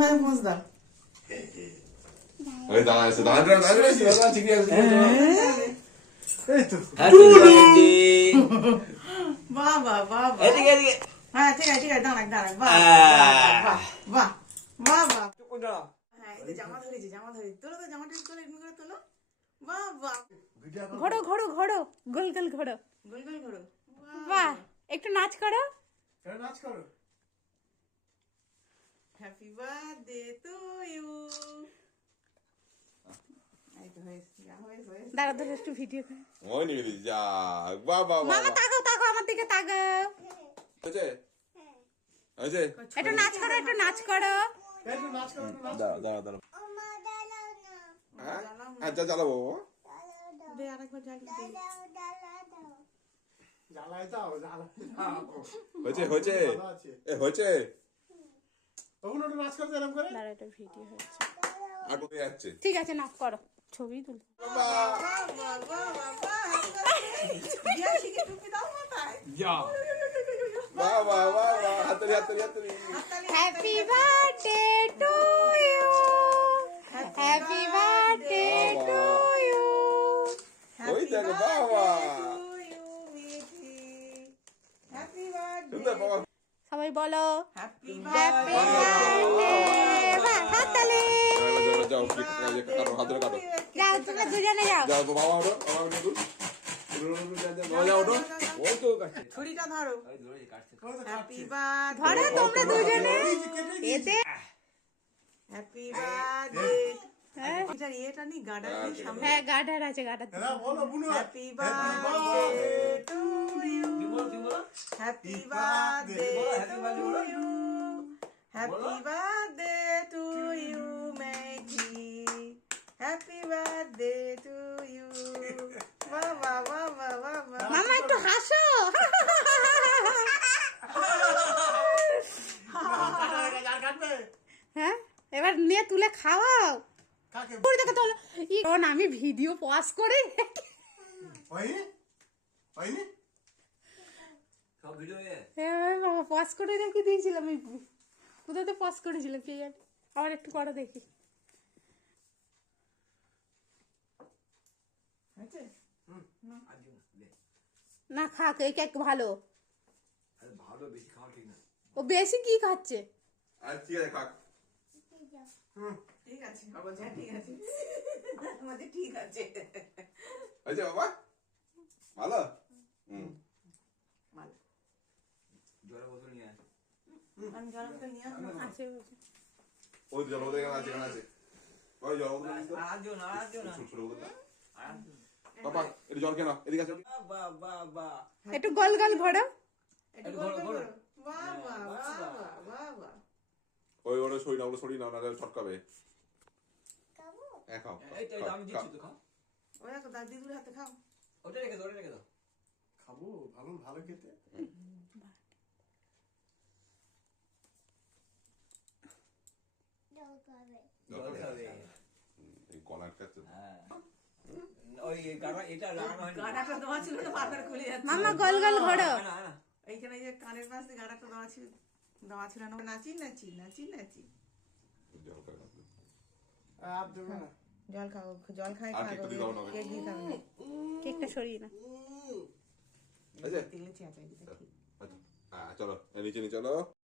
ভাই পৌঁছ দাও। ওই দাঁড়া আছে, দাঁড়া ঠিক আছে। এই তো হ্যাপি বার্থডে বাবা বাবা। এদিকে এদিকে হ্যাঁ ঠিক আছে দাঁড়া দাঁড়া। বাহ বাহ বাহ বাহ। চুপ করে দাঁড়াও। হ্যাঁ এই যে জামা ধরেছি তোলো তো জামাটা করে এমনি করে তোলো। বাহ বাহ। ঘোড়ো ঘোড়ো ঘোড়ো গোল গোল ঘোড়ো। গোল গোল করো। বাহ একটু নাচ করো। নাচ করো। Happy birthday to you. এই তো হয়েছে হয়েছে। দাঁড়া ধরে একটু ভিডিও করে। ওই নিবি যা, বাবা মামা তাকাও তাকাও আমার দিকে তাকাও। হয়েছে হয়েছে। একটু নাচ করো একটু নাচ করো। দাঁড়া হ্যাঁ আচ্ছা চালাবো দে আরেকবার জ্বালিয়ে দে। জ্বালাই দাও জ্বালাই হয়েছে হয়েছে এ হয়েছে। তখন ওটা নাচ করতে এরকম করে দাঁড়া এটা ভিডিও হচ্ছে। আর কোথায় যাচ্ছে ঠিক আছে নাচ করো ছবি তুল। বাহ বাহ বাহ বাহ। বিয়া শিখে টুপি দাও মাথায়। যা বাবা বাবা হাতরি হাতরি হাতরি। Happy birthday to you happy birthday to you. ওই দেখো বাবা হ্যাপি বার্থডে। সুন্দর বাবা। সবাই বলো হ্যাপি হ্যাপি বার্থডে। বার্থডে হাততালি। যাও কাটো হাত ধরে কাটো। যাও তোমরা দুজনে যাও। যাও বাবা ওঠো বাবা ওঠো যাও ওঠো। ওই তো কাটছে ছুরিটা ধরো। ওই ধরে কাটছে হ্যাপি বার্থডে। ধরো তোমরা দুজনে এতে হ্যাপি বার্থডে। হ্যাঁ এটা এটা নি গার্ডার নি সামনে। হ্যাঁ গার্ডার আছে গার্ডার। এরা বলো বুনু happy birthday to you. Happy birthday to you. Happy birthday to you Maggie. Happy birthday to you. বাহ বাহ বাহ বাহ বাহ বাহ। মামা একটু হাসো। যার কাটবে হ্যাঁ এবার নিয়ে তুলে খাওয়াও। কাকে পুরি দেখে তোলো কারণ আমি ভিডিও পজ করে হয়নি হয়নি সব ভিডিও বাবা পজ করে রেখে দিয়েছিলাম এই কোথাতে পজ করেছিলাম কে জানে। আবার একটু পরে দেখি। হয়েছে? না খাক এই কেক ভালো। আরে ভালো বেশি খাওয়া ঠিক না ও বেশি কি খাচ্ছে। আর ঠিক আছে খাক। ঠিক আছে বাবা যা ঠিক আছে। আমাদের ঠিক আছে। হয়েছে বাবা ভালো। ভালো। জলের বোতল নিয়ে আয় আমি জলটা নিয়ে আসবো। আছে বলছে। ওই জল বোতল এখানে আছে এখানে আছে। ওই জল বোতল নিস তো। আর দিও না ছোট বোতলটা। আর বাবা একটু জল খেয়ে নাও এদিকে আসো। বাহ বাহ বাহ একটু গোল গোল ঘোরো। একটু গোল গোল করো। বাহ বাহ বাহ বাহ বাহ বাহ। ওই ওটা সরি নাও নাহলে ছটকাবে। খাও এই তো আমি দিচ্ছি তো খাও ওই দেখো দিদুর হাতে খাও। ওটা রেখে দাও খাবো ভালো ভালো খেতে জল খাবে এই কলার কাছে হ্যাঁ ওই গাড়া এটা লাগানো হয়নি গাড়াটা দেওয়া ছিল তো বারবার খুলে যাচ্ছে। মামা গোল গোল ঘোরো। না না এইখানে এই যে কানের পাশে গাড়াটা দেওয়া ছিল না। নাচি নাচি নাচি নাচি। জল খাবে না। আর দেবে না জল খাও জল খাই আর খাও কেকটা দিয়ে দাও না। কেক দিয়ে খাবে না। কেকটা সরিয়ে না। আছে তেলে চেঁচাই দিতে ঠিক। চলো নিচে নিয়ে চলো।